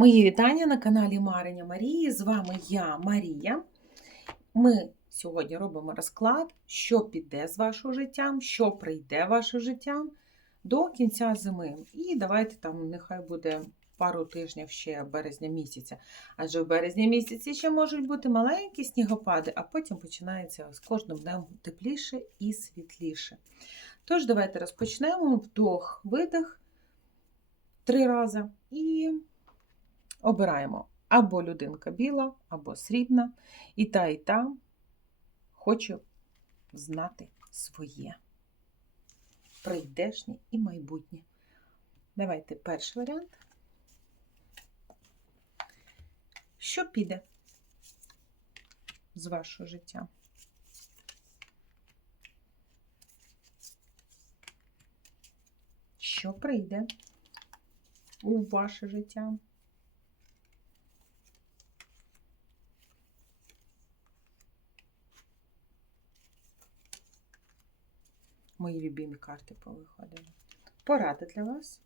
Мої вітання на каналі Мариня Марії. З вами я, Марія. Ми сьогодні робимо розклад, що піде з вашого життя, що прийде ваше життя до кінця зими. І давайте там нехай буде пару тижнів ще березня місяця. Адже в березні місяці ще можуть бути маленькі снігопади, а потім починається з кожним днем тепліше і світліше. Тож, давайте розпочнемо вдох, видих три рази і обираємо або людинка біла, або срібна. І та, і та хочу знати своє прийдешнє і майбутнє. Давайте перший варіант. Що піде з вашого життя? Що прийде у ваше життя? Мої любимі карти повиходили. Поради для вас.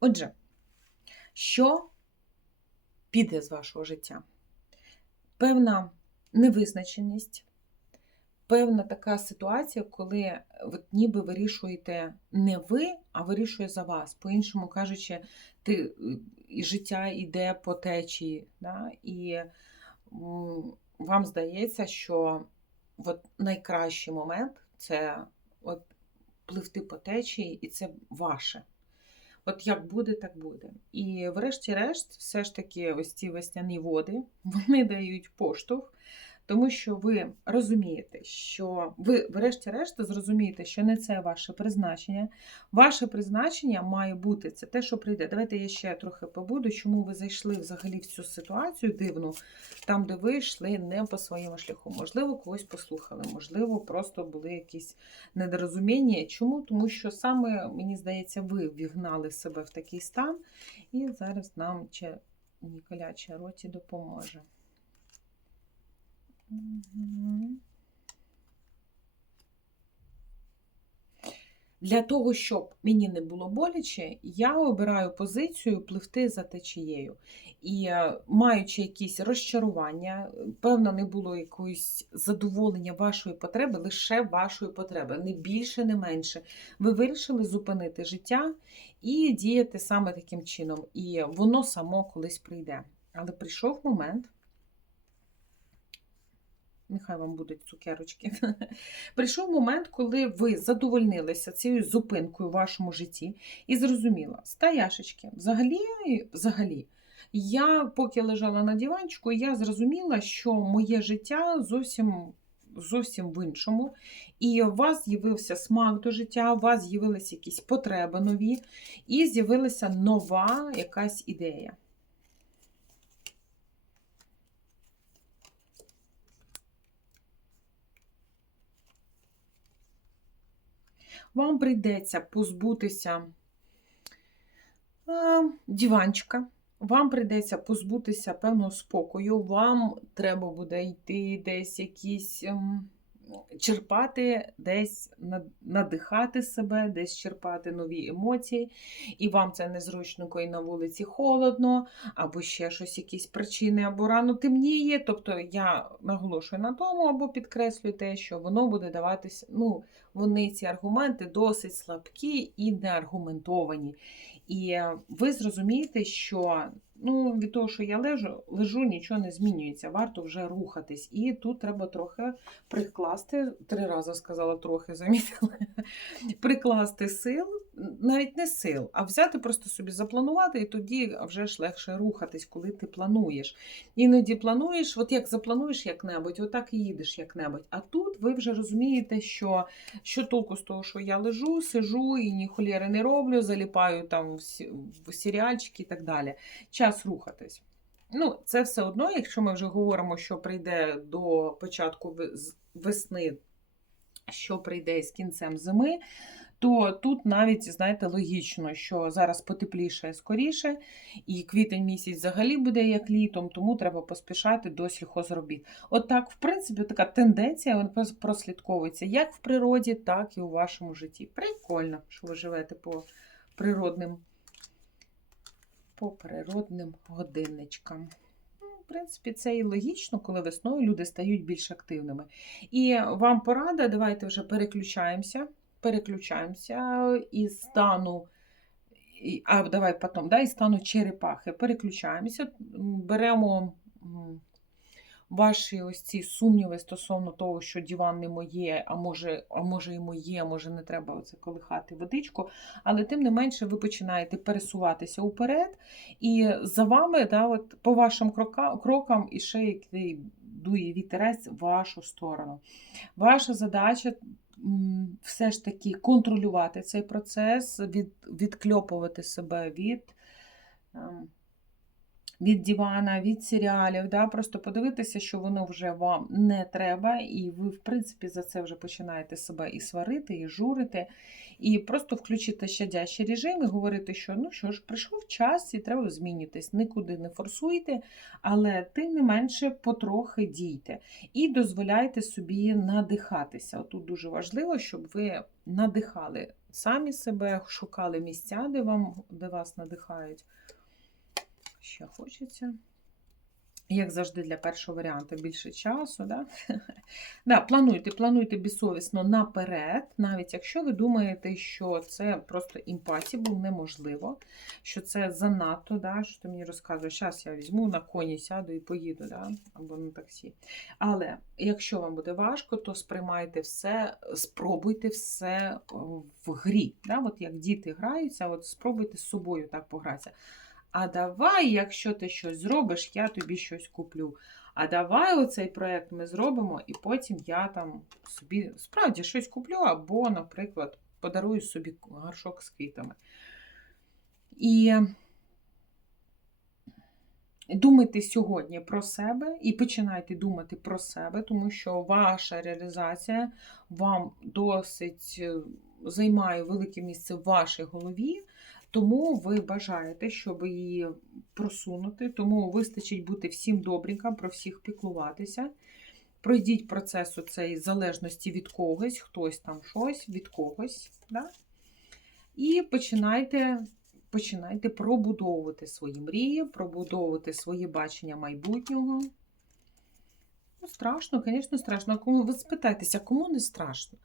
Отже, що піде з вашого життя? Певна невизначеність, певна така ситуація, коли от ніби вирішуєте не ви, а вирішує за вас. По-іншому кажучи, ти, і життя йде по течії, да? і вам здається, що от найкращий момент це от пливти по течії, і це ваше. От як буде, так буде. І врешті-решт, все ж таки, ось ці весняні води вони дають поштовх, тому що ви розумієте, що ви, врешті-решт, зрозумієте, що не це ваше призначення. Ваше призначення має бути це те, що прийде. Давайте я ще трохи побуду, чому ви зайшли взагалі в цю ситуацію дивну, там, де ви йшли не по своєму шляху. Можливо, когось послухали, можливо, просто були якісь недорозуміння. Чому? Тому що саме, мені здається, ви вігнали себе в такий стан, і зараз нам ще Ніколя Чароті допоможе. Для того, щоб мені не було боляче, я обираю позицію пливти за течією. І е, маючи якісь розчарування, певно, не було якогось задоволення вашої потреби, лише вашої потреби, не більше, не менше. Ви вирішили зупинити життя і діяти саме таким чином. І воно само колись прийде. Але прийшов момент. Нехай вам будуть цукерочки. Прийшов момент, коли ви задовольнилися цією зупинкою в вашому житті і зрозуміла, стаяшечки, взагалі, взагалі, я поки лежала на диванчику, я зрозуміла, що моє життя зовсім. Зовсім в іншому, і у вас з'явився смак до життя, у вас з'явилися якісь потреби нові, і з'явилася нова якась ідея. Вам прийдеться позбутися диванчика, вам прийдеться позбутися певного спокою, вам треба буде йти десь якісь. Черпати десь надихати себе, десь черпати нові емоції, і вам це незручно, коли на вулиці холодно, або ще щось, якісь причини, або рано темніє. Тобто я наголошую на тому, або підкреслюю те, що воно буде даватися. Ну, вони ці аргументи досить слабкі і неаргументовані. І ви зрозумієте, що ну, від того, що я лежу, лежу, нічого не змінюється, варто вже рухатись. І тут треба трохи прикласти, три рази сказала трохи, замітила, прикласти сил, навіть не сил, а взяти просто собі запланувати, і тоді вже ж легше рухатись, коли ти плануєш. Іноді плануєш, от як заплануєш як-небудь, отак і їдеш як-небудь. А тут ви вже розумієте, що що толку з того, що я лежу, сижу і ні холєри не роблю, заліпаю там в, серіальчики і так далі. Час рухатись. Ну, це все одно, якщо ми вже говоримо, що прийде до початку весни, що прийде з кінцем зими, то тут навіть, знаєте, логічно, що зараз потепліше скоріше, і квітень місяць взагалі буде як літом, тому треба поспішати до сільхозробіт. От так, в принципі, така тенденція прослідковується як в природі, так і у вашому житті. Прикольно, що ви живете по природним, по природним годинничкам. Ну, В принципі, це і логічно, коли весною люди стають більш активними. І вам порада, давайте вже переключаємося. Переключаємося із стану, а давай потім, да, із стану черепахи. Переключаємося, беремо ваші ось ці сумніви стосовно того, що диван не моє, а може, а може і моє, може не треба оце колихати водичку. Але тим не менше ви починаєте пересуватися уперед, і за вами, да, от, по вашим крока- крокам іще який дує вітерець в вашу сторону. Ваша задача все ж таки контролювати цей процес, від, відкльопувати себе від. Від дивана, від серіалів, да, просто подивитися, що воно вже вам не треба, і ви, в принципі, за це вже починаєте себе і сварити, і журити, і просто включити щадящий режим і говорити, що ну що ж, прийшов час і треба змінюватись. Нікуди не форсуйте, але тим не менше потрохи дійте. І дозволяйте собі надихатися. Тут дуже важливо, щоб ви надихали самі себе, шукали місця, де, вам, де вас надихають. Ще хочеться. Як завжди, для першого варіанту більше часу. Да? да, плануйте, плануйте безсовісно наперед, навіть якщо ви думаєте, що це просто impossible, неможливо, що це занадто, да? що ти мені розказуєш, зараз я візьму на коні, сяду і поїду, да? або на таксі. Але якщо вам буде важко, то сприймайте все, спробуйте все в грі. Да? От як діти граються, от спробуйте з собою так погратися. А давай, якщо ти щось зробиш, я тобі щось куплю. А давай оцей проєкт ми зробимо, і потім я там собі справді щось куплю, або, наприклад, подарую собі горшок з квітами. І думайте сьогодні про себе і починайте думати про себе, тому що ваша реалізація вам досить е, займає велике місце в вашій голові. Тому ви бажаєте, щоб її просунути, тому вистачить бути всім добреньким, про всіх піклуватися. Пройдіть процес цієї залежності від когось, хтось там щось від когось. Да? І починайте, починайте пробудовувати свої мрії, пробудовувати своє бачення майбутнього. Ну, страшно, звісно, страшно. Кому ви спитайтеся, кому не страшно?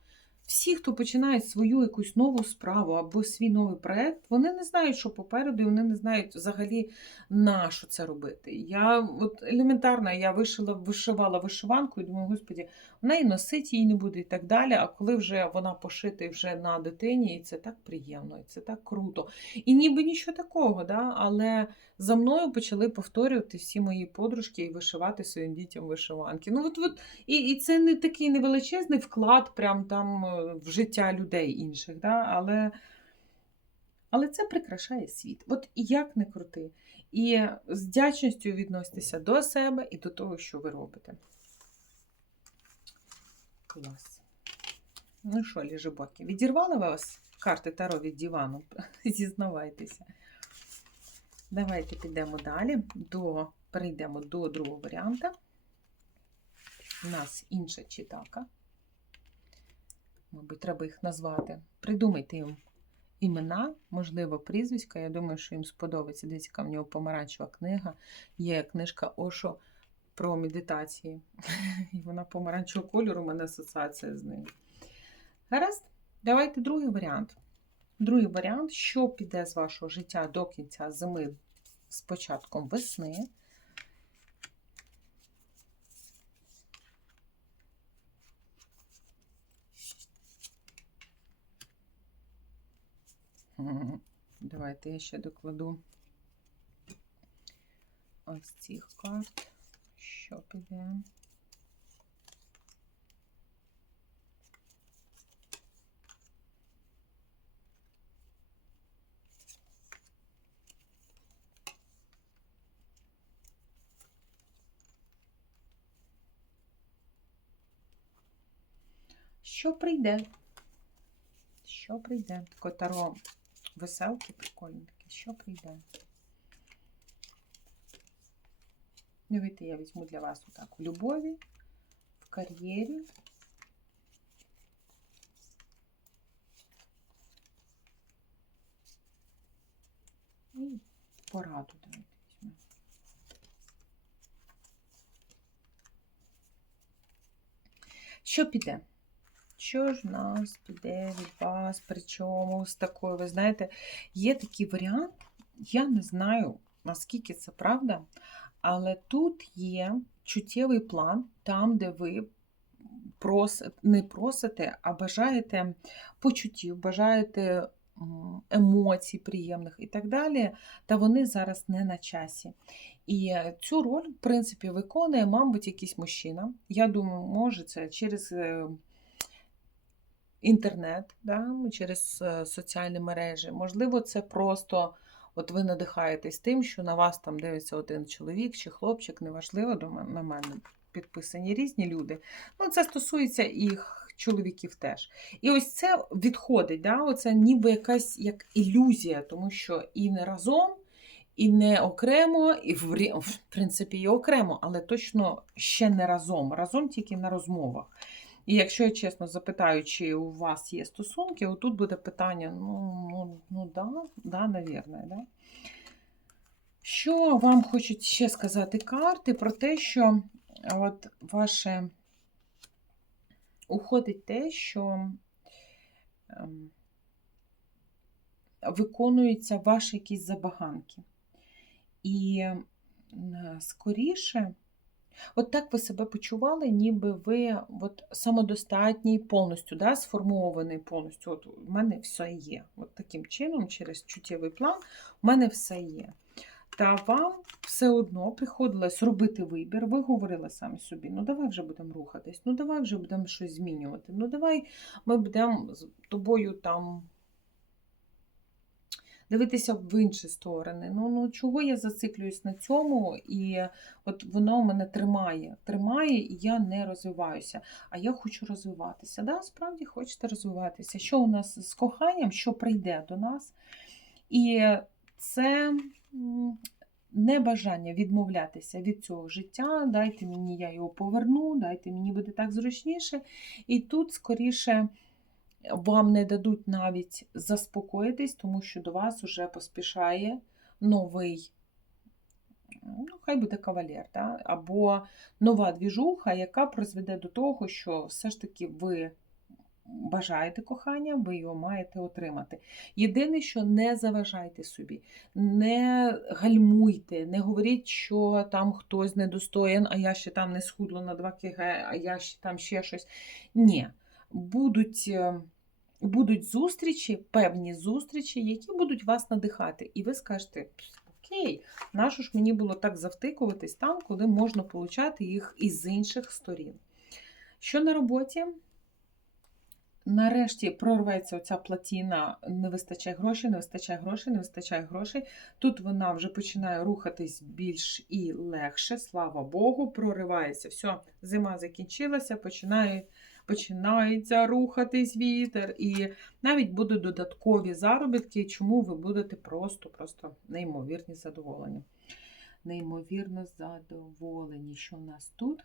Всі, хто починають свою якусь нову справу або свій новий проєкт, вони не знають, що попереду, і вони не знають взагалі, на що це робити. Я от елементарно я вишила, вишивала вишиванку і думаю, господі, вона і носить її не буде, і так далі. А коли вже вона пошита вже на дитині, і це так приємно, і це так круто. І ніби нічого такого, да? але за мною почали повторювати всі мої подружки і вишивати своїм дітям вишиванки. Ну, от, от, і, і це не такий невеличезний вклад прям там в життя людей інших, да? але, але це прикрашає світ. От як не крути. І з вдячністю відноситися до себе і до того, що ви робите. Клас. Ну що, ліжебоки, відірвали вас карти Таро від дивану? Зізнавайтеся. Давайте підемо далі, до, перейдемо до другого варіанта. У нас інша читака. Мабуть, треба їх назвати. Придумайте їм імена, можливо, прізвиська. Я думаю, що їм сподобається. Дивіться, яка в нього помаранчева книга. Є книжка Ошо про медитації. І вона помаранчевого кольору, у мене асоціація з ним. Гаразд, давайте другий варіант. Другий варіант, що піде з вашого життя до кінця зими з початком весни. Давайте я ще докладу ось цих карт, що піде. Що прийде? Що прийде? Таке таро веселки прикольні такі. Що прийде? Давайте я візьму для вас отак. В любові, в кар'єрі. І пораду давайте візьмемо. Що піде? Що ж в нас піде від вас? Причому з такою, ви знаєте, є такий варіант, я не знаю, наскільки це правда, але тут є чуттєвий план, там, де ви прос, не просите, а бажаєте почуттів, бажаєте емоцій приємних і так далі, та вони зараз не на часі. І цю роль, в принципі, виконує, мабуть, якийсь мужчина. Я думаю, може це через е, інтернет, да, через е, соціальні мережі. Можливо, це просто от ви надихаєтесь тим, що на вас там дивиться один чоловік чи хлопчик, неважливо, на мене підписані різні люди. Ну, це стосується і х- чоловіків теж. І ось це відходить, да, оце ніби якась як ілюзія, тому що і не разом, і не окремо, і в, в принципі і окремо, але точно ще не разом. Разом тільки на розмовах. І якщо я чесно запитаю, чи у вас є стосунки, отут буде питання: ну, ну, ну да, да, навірно, да. Що вам хочуть ще сказати карти про те, що от ваше уходить те, що ем, виконуються ваші якісь забаганки. І скоріше, от так ви себе почували, ніби ви от самодостатній, повністю да, сформований повністю. От у мене все є. От таким чином, через чуттєвий план, у мене все є. Та вам все одно приходилось робити вибір. Ви говорили самі собі: ну давай вже будемо рухатись, ну давай вже будемо щось змінювати. Ну давай ми будемо з тобою там дивитися в інші сторони. Ну, ну чого я зациклююсь на цьому? І от воно мене тримає, тримає, і я не розвиваюся. А я хочу розвиватися. Да, справді хочете розвиватися. Що у нас з коханням, що прийде до нас? І це м, небажання відмовлятися від цього життя. Дайте мені, я його поверну, дайте мені буде так зручніше. І тут скоріше вам не дадуть навіть заспокоїтись, тому що до вас вже поспішає новий, ну, хай буде кавалер, да? або нова двіжуха, яка призведе до того, що все ж таки ви бажаєте кохання, ви його маєте отримати. Єдине, що не заважайте собі, не гальмуйте, не говоріть, що там хтось недостоєн, а я ще там не схудла на 2 кг, а я ще там ще щось. Ні. Будуть, е, будуть зустрічі, певні зустрічі, які будуть вас надихати. І ви скажете, окей, нащо ж мені було так завтикуватись там, коли можна получати їх із інших сторін. Що на роботі? Нарешті прорветься оця платіна, не вистачає грошей, не вистачає грошей, не вистачає грошей. Тут вона вже починає рухатись більш і легше, слава Богу, проривається. Все, зима закінчилася, починає, починається рухатись вітер. І навіть будуть додаткові заробітки, чому ви будете просто-просто неймовірні задоволені. Неймовірно задоволені, що в нас тут.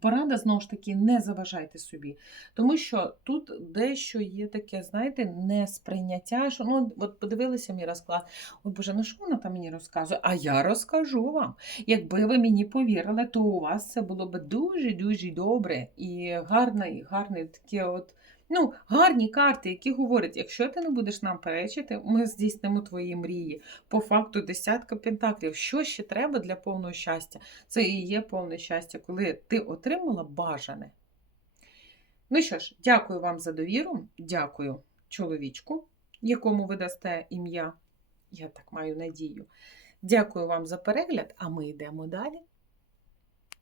Порада, знову ж таки, не заважайте собі, тому що тут дещо є таке, знаєте, несприйняття, що ну, от подивилися мій розклад. Ой, Боже, ну що вона там мені розказує? А я розкажу вам. Якби ви мені повірили, то у вас це було б дуже-дуже добре і гарне, і таке от. Ну, гарні карти, які говорять, якщо ти не будеш нам перечити, ми здійснимо твої мрії. По факту десятка пентаклів. Що ще треба для повного щастя? Це і є повне щастя, коли ти отримала бажане. Ну що ж, дякую вам за довіру, дякую чоловічку, якому ви дасте ім'я. Я так маю надію. Дякую вам за перегляд, а ми йдемо далі.